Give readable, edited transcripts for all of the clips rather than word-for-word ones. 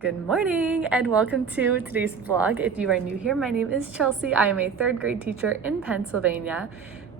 Good morning and welcome to today's vlog. If you are new here, my name is Chelsea. I am a third grade teacher in Pennsylvania.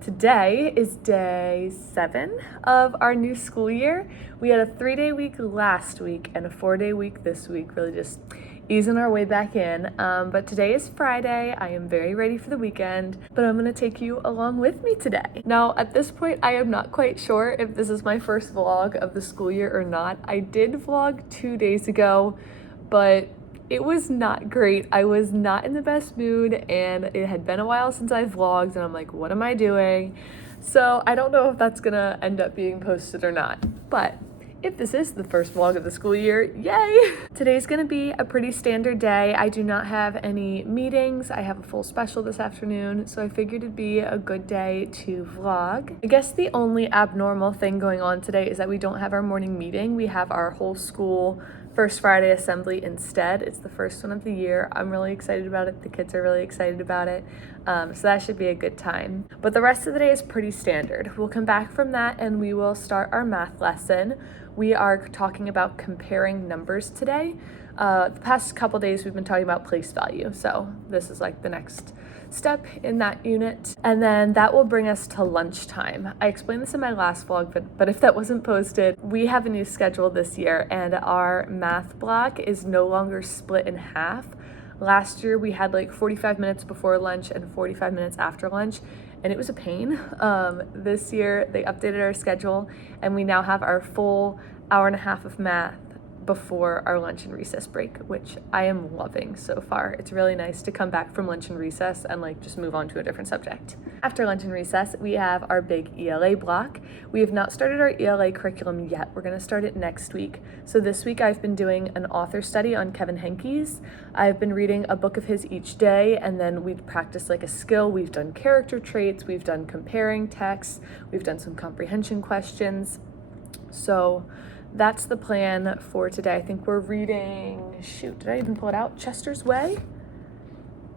Today is day 7 of our new school year. We had a 3-day week last week and a 4-day week this week, really just easing our way back in. But today is Friday. I am very ready for the weekend, but I'm gonna take you along with me today. Now, at this point, I am not quite sure if this is my first vlog of the school year or not. I did vlog 2 days ago, but it was not great. I was not in the best mood and it had been a while since I vlogged and I'm like, what am I doing? So I don't know if that's gonna end up being posted or not, but if this is the first vlog of the school year, yay! Today's gonna be a pretty standard day. I do not have any meetings. I have a full special this afternoon, so I figured it'd be a good day to vlog. I guess the only abnormal thing going on today is that we don't have our morning meeting. We have our whole school First Friday assembly instead. It's the first one of the year. I'm really excited about it. The kids are really excited about it. So that should be a good time. But the rest of the day is pretty standard. We'll come back from that and we will start our math lesson. We are talking about comparing numbers today. The past couple days we've been talking about place value. So this is like the next step in that unit. And then that will bring us to lunchtime. I explained this in my last vlog, but if that wasn't posted, we have a new schedule this year and our math block is no longer split in half. Last year we had like 45 minutes before lunch and 45 minutes after lunch, and it was a pain. This year they updated our schedule and we now have our full hour and a half of math before our lunch and recess break, which I am loving so far. It's really nice to come back from lunch and recess and like just move on to a different subject. After lunch and recess, we have our big ELA block. We have not started our ELA curriculum yet. We're gonna start it next week. So this week I've been doing an author study on Kevin Henkes. I've been reading a book of his each day, and then we've practiced like a skill. We've done character traits, we've done comparing texts, we've done some comprehension questions. So that's the plan for today. I think we're reading, did I even pull it out? Chester's Way?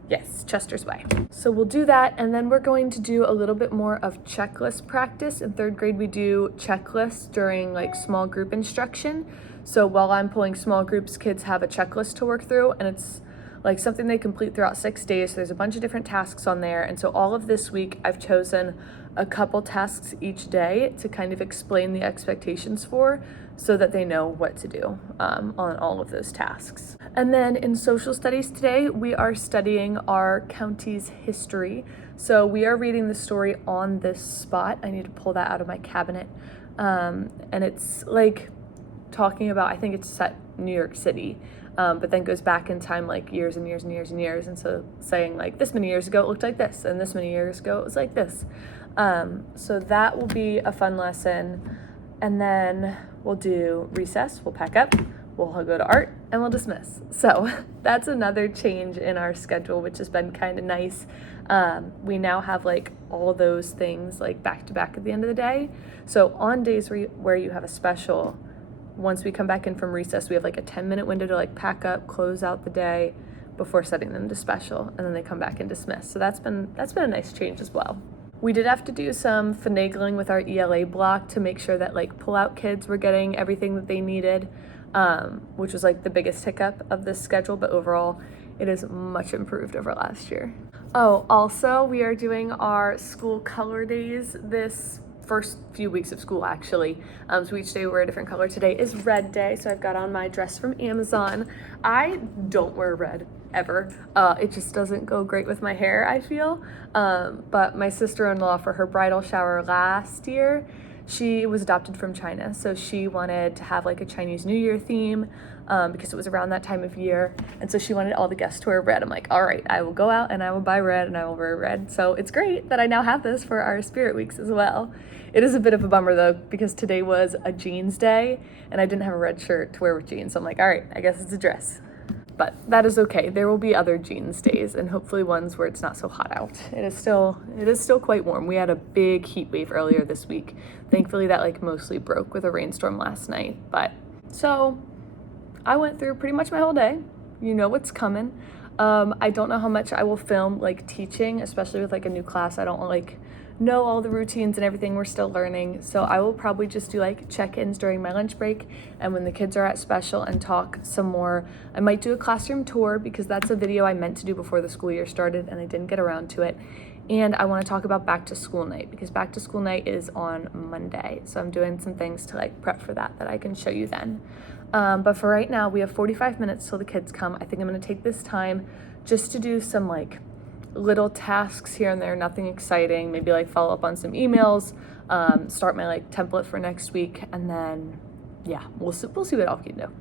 Yes, Chester's Way. So we'll do that, and then we're going to do a little bit more of checklist practice. In 3rd grade, we do checklists during like small group instruction. So while I'm pulling small groups, kids have a checklist to work through, and it's like something they complete throughout 6 days. So there's a bunch of different tasks on there. And so all of this week, I've chosen a couple tasks each day to kind of explain the expectations for, so that they know what to do on all of those tasks. And then in social studies today, we are studying our county's history. So we are reading the story On This Spot. I need to pull that out of my cabinet. And it's like talking about, I think it's set New York City, but then goes back in time like years and years and years and years. And so saying like this many years ago it looked like this, and this many years ago it was like this. So that will be a fun lesson. And then we'll do recess, we'll pack up, we'll go to art, and we'll dismiss. So that's another change in our schedule, which has been kind of nice. We now have like all those things like back to back at the end of the day. So on days where you have a special, once we come back in from recess, we have like a 10-minute window to like pack up, close out the day before setting them to special, and then they come back and dismiss. So that's been a nice change as well. We did have to do some finagling with our ELA block to make sure that like pull-out kids were getting everything that they needed, which was like the biggest hiccup of this schedule, but overall it is much improved over last year. Oh, also we are doing our school color days this first few weeks of school actually. So each day we wear a different color. Today is red day, so I've got on my dress from Amazon. I don't wear red ever. It just doesn't go great with my hair, I feel. But my sister-in-law, for her bridal shower last year, she was adopted from China, so she wanted to have like a Chinese New Year theme because it was around that time of year, and so she wanted all the guests to wear red. I'm like, all right, I will go out and I will buy red and I will wear red. So it's great that I now have this for our spirit weeks as well. It is a bit of a bummer though, because today was a jeans day and I didn't have a red shirt to wear with jeans, so I'm like, all right, I guess it's a dress. But that is okay. There will be other jeans days, and hopefully ones where it's not so hot out. It is still quite warm. We had a big heat wave earlier this week. Thankfully that like mostly broke with a rainstorm last night. But so I went through pretty much my whole day. You know what's coming. I don't know how much I will film like teaching, especially with like a new class. I don't like know all the routines and everything. We're still learning. So I will probably just do like check-ins during my lunch break and when the kids are at special and talk some more. I might do a classroom tour because that's a video I meant to do before the school year started and I didn't get around to it. And I want to talk about back to school night because back to school night is on Monday. So I'm doing some things to like prep for that I can show you then. But for right now, we have 45 minutes till the kids come. I think I'm going to take this time just to do some like little tasks here and there, nothing exciting, maybe like follow up on some emails, start my like template for next week, and then yeah, we'll see what else we can do.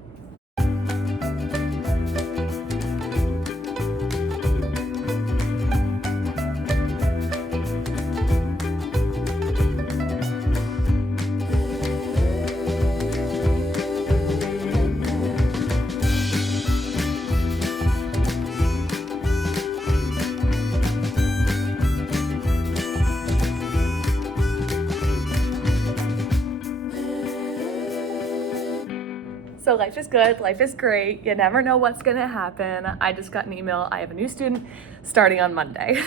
So life is good, life is great. You never know what's gonna happen. I just got an email. I have a new student starting on Monday.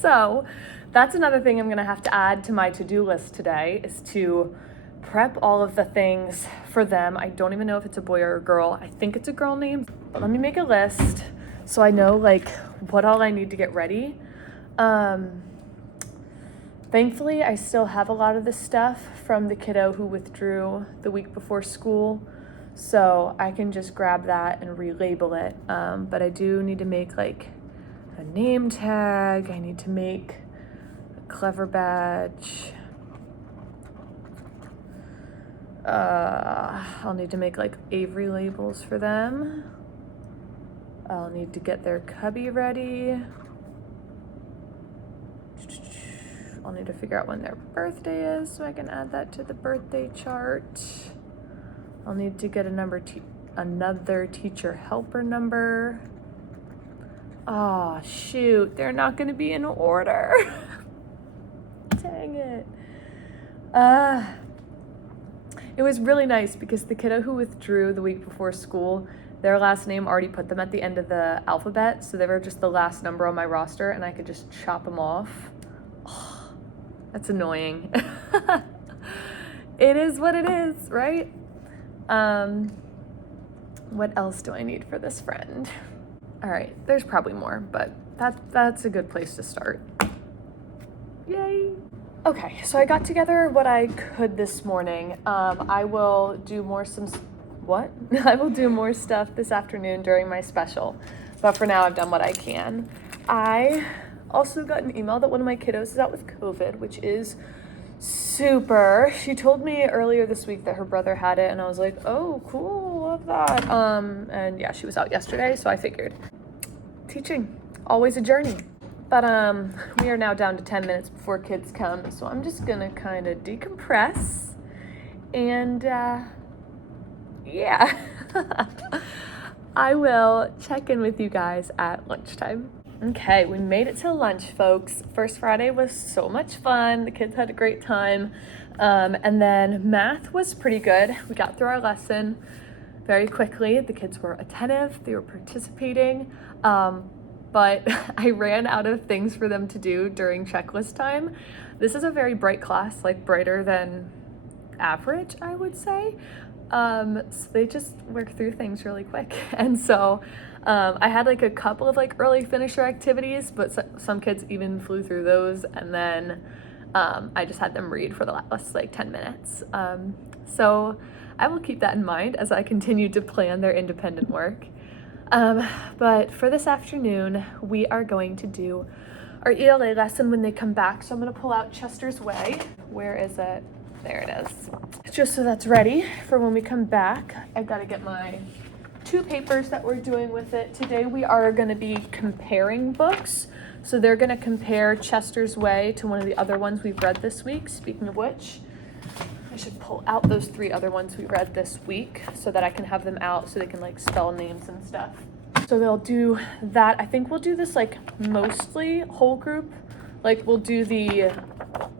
So that's another thing I'm gonna have to add to my to-do list today is to prep all of the things for them. I don't even know if it's a boy or a girl. I think it's a girl name, but let me make a list so I know like what all I need to get ready. Thankfully, I still have a lot of the stuff from the kiddo who withdrew the week before school. So I can just grab that and relabel it. But I do need to make like a name tag. I need to make a clever badge. I'll need to make like Avery labels for them. I'll need to get their cubby ready. I'll need to figure out when their birthday is so I can add that to the birthday chart. I'll need to get another teacher helper number. Oh, shoot, they're not gonna be in order. Dang it. It was really nice because the kiddo who withdrew the week before school, their last name already put them at the end of the alphabet, so they were just the last number on my roster and I could just chop them off. Oh, that's annoying. It is what it is, right? What else do I need for this friend? All right, there's probably more, but that's a good place to start. Yay. Okay, so I got together what I could this morning. I will do more I will do more stuff this afternoon during my special, but for now I've done what I can. I also got an email that one of my kiddos is out with COVID, which is super. She told me earlier this week that her brother had it and I was like, oh, cool, love that. And yeah, she was out yesterday, so I figured teaching, always a journey. But we are now down to 10 minutes before kids come, so I'm just gonna kind of decompress and yeah. I will check in with you guys at lunchtime. Okay, we made it to lunch, folks. First Friday was so much fun. The kids had a great time. And then math was pretty good. We got through our lesson very quickly. The kids were attentive, they were participating. But I ran out of things for them to do during checklist time. This is a very bright class, like brighter than average, I would say. So they just work through things really quick. And so I had like a couple of like early finisher activities, but some kids even flew through those. And then I just had them read for the last like 10 minutes. So I will keep that in mind as I continue to plan their independent work. But for this afternoon, we are going to do our ELA lesson when they come back. So I'm going to pull out Chester's Way. Where is it? There it is. Just so that's ready for when we come back. I've got to get my 2 papers that we're doing with it. Today we are going to be comparing books. So they're going to compare Chester's Way to one of the other ones we've read this week. Speaking of which, I should pull out those 3 other ones we read this week so that I can have them out so they can like spell names and stuff. So they'll do that. I think we'll do this like mostly whole group. Like we'll do the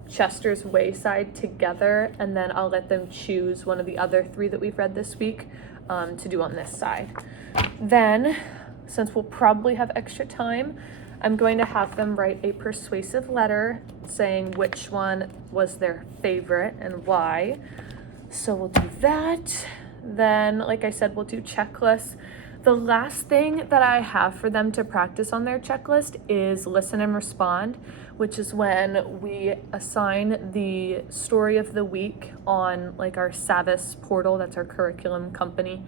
Chester's Way side together and then I'll let them choose one of the other 3 that we've read this week to do on this side. Then, since we'll probably have extra time, I'm going to have them write a persuasive letter saying which one was their favorite and why. So we'll do that. Then, like I said, we'll do checklists. The last thing that I have for them to practice on their checklist is listen and respond, which is when we assign the story of the week on like our Savvis portal, that's our curriculum company.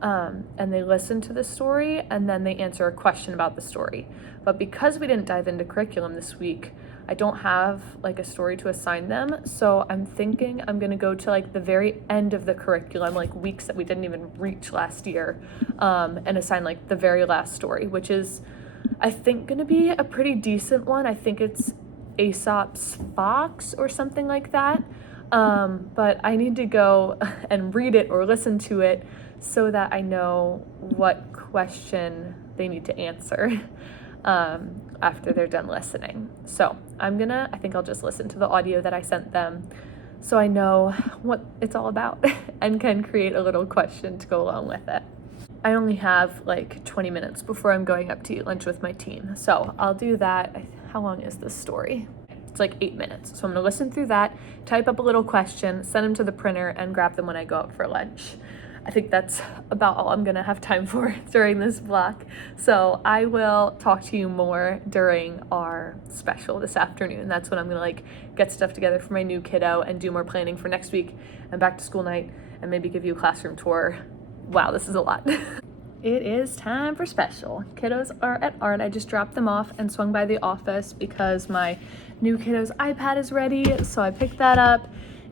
And they listen to the story and then they answer a question about the story. But because we didn't dive into curriculum this week, I don't have like a story to assign them. So I'm thinking I'm gonna go to like the very end of the curriculum, like weeks that we didn't even reach last year, and assign like the very last story, which is, I think, gonna be a pretty decent one. I think it's Aesop's Fox or something like that. But I need to go and read it or listen to it so that I know what question they need to answer after they're done listening. So I think I'll just listen to the audio that I sent them so I know what it's all about and can create a little question to go along with it. I only have like 20 minutes before I'm going up to eat lunch with my team. So I'll do that. How long is this story? It's like 8 minutes. So I'm gonna listen through that, type up a little question, send them to the printer, and grab them when I go out for lunch. I think that's about all I'm gonna have time for during this block. So I will talk to you more during our special this afternoon. That's when I'm gonna like get stuff together for my new kiddo and do more planning for next week and back to school night and maybe give you a classroom tour. Wow, this is a lot. It is time for special. Kiddos are at art. I just dropped them off and swung by the office because my new kiddo's iPad is ready. So I picked that up.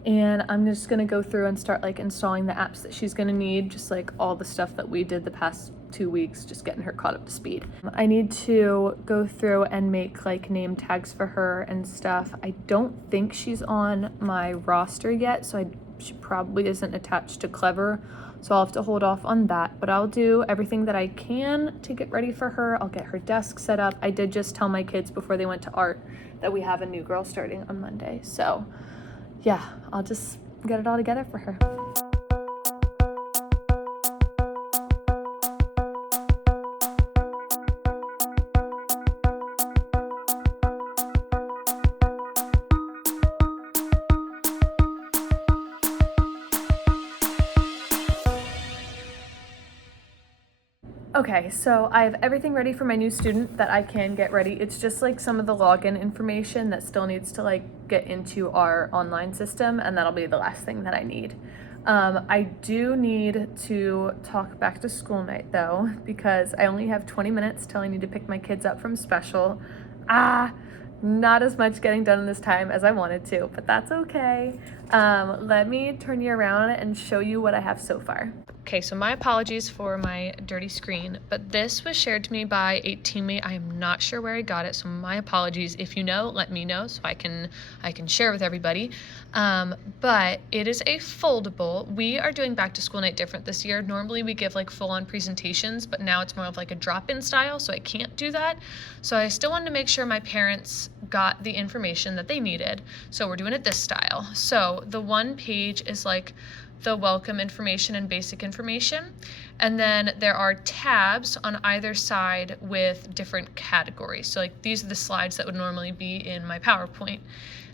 And I'm just gonna go through and start like installing the apps that she's gonna need, just like all the stuff that we did the past 2 weeks, just getting her caught up to speed. I need to go through and make like name tags for her and stuff. I don't think she's on my roster yet, so she probably isn't attached to Clever, so I'll have to hold off on that. But I'll do everything that I can to get ready for her. I'll get her desk set up. I did just tell my kids before they went to art that we have a new girl starting on Monday, so yeah, I'll just get it all together for her. Okay, so I have everything ready for my new student that I can get ready. It's just like some of the login information that still needs to like get into our online system, and that'll be the last thing that I need. I do need to talk back to school night though, because I only have 20 minutes till I need to pick my kids up from special. Not as much getting done in this time as I wanted to, but that's okay. Let me turn you around and show you what I have so far. Okay, so my apologies for my dirty screen, but this was shared to me by a teammate. I am not sure where I got it, so my apologies. If you know, let me know so I can share with everybody. But it is a foldable. We are doing back to school night different this year. Normally we give like full-on presentations, but now it's more of like a drop-in style, so I can't do that. So I still wanted to make sure my parents got the information that they needed. So we're doing it this style. So the one page is like the welcome information and basic information. And then there are tabs on either side with different categories. So like these are the slides that would normally be in my PowerPoint.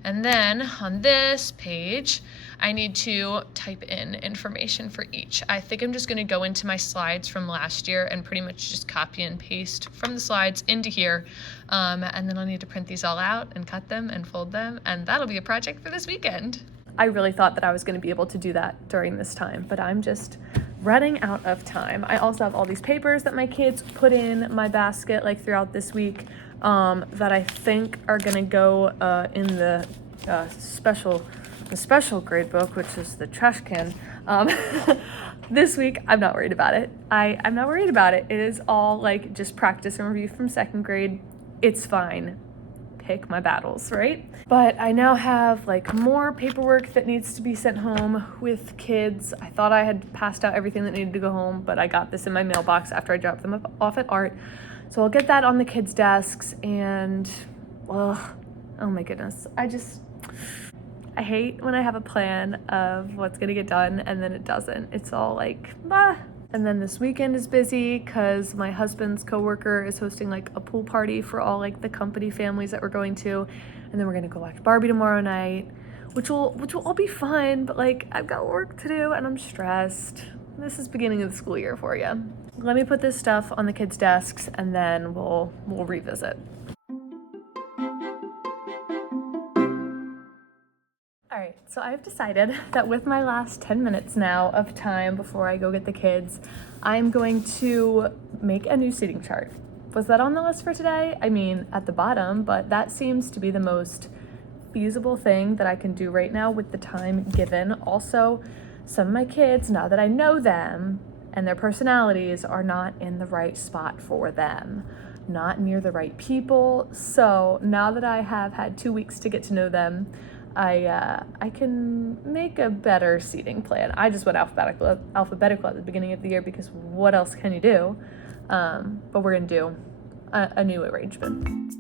And then on this page, I need to type in information for each. I think I'm just gonna go into my slides from last year and pretty much just copy and paste from the slides into here. And then I'll need to print these all out and cut them and fold them. And that'll be a project for this weekend. I really thought that I was gonna be able to do that during this time, but I'm just running out of time. I also have all these papers that my kids put in my basket like throughout this week that I think are gonna go in the special grade book, which is the trash can. This week, I'm not worried about it. I'm not worried about it. It is all like just practice and review from second grade. It's fine. Pick my battles, right? But I now have like more paperwork that needs to be sent home with kids. I thought I had passed out everything that needed to go home, but I got this in my mailbox after I dropped them off at art. So I'll get that on the kids' desks and, well, oh my goodness. I hate when I have a plan of what's gonna get done and then it doesn't. It's all like, bah. And then this weekend is busy because my husband's coworker is hosting like a pool party for all like the company families that we're going to. and then we're gonna go watch Barbie tomorrow night, which will all be fun, but like I've got work to do and I'm stressed. This is beginning of the school year for you. Let me put this stuff on the kids' desks and then we'll revisit. All right, so I've decided that with my last 10 minutes now of time before I go get the kids, I'm going to make a new seating chart. Was that on the list for today? I mean, at the bottom, but that seems to be the most feasible thing that I can do right now with the time given. Also, some of my kids, now that I know them and their personalities, are not in the right spot for them, not near the right people. So now that I have had 2 weeks to get to know them, I can make a better seating plan. I just went alphabetical at the beginning of the year because what else can you do? But we're gonna do a new arrangement.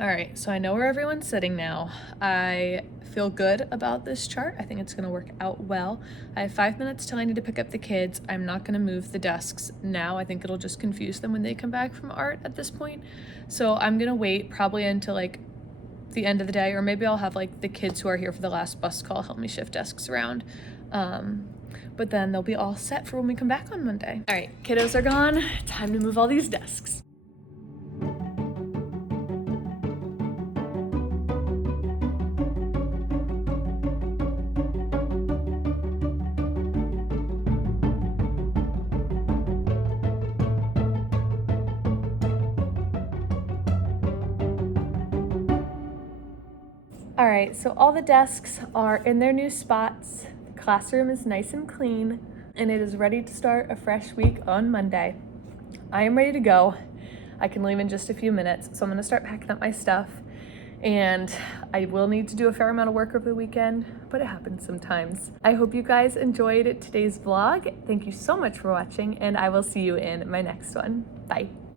All right, so I know where everyone's sitting now. I feel good about this chart. I think it's gonna work out well. I have 5 minutes till I need to pick up the kids. I'm not gonna move the desks now. I think it'll just confuse them when they come back from art at this point. So I'm gonna wait probably until like the end of the day, or maybe I'll have like the kids who are here for the last bus call help me shift desks around. But then they'll be all set for when we come back on Monday. All right, kiddos are gone. Time to move all these desks. All right, so all the desks are in their new spots. The classroom is nice and clean, and it is ready to start a fresh week on Monday. I am ready to go. I can leave in just a few minutes, so I'm gonna start packing up my stuff. And I will need to do a fair amount of work over the weekend, but it happens sometimes. I hope you guys enjoyed today's vlog. Thank you so much for watching, and I will see you in my next one. Bye.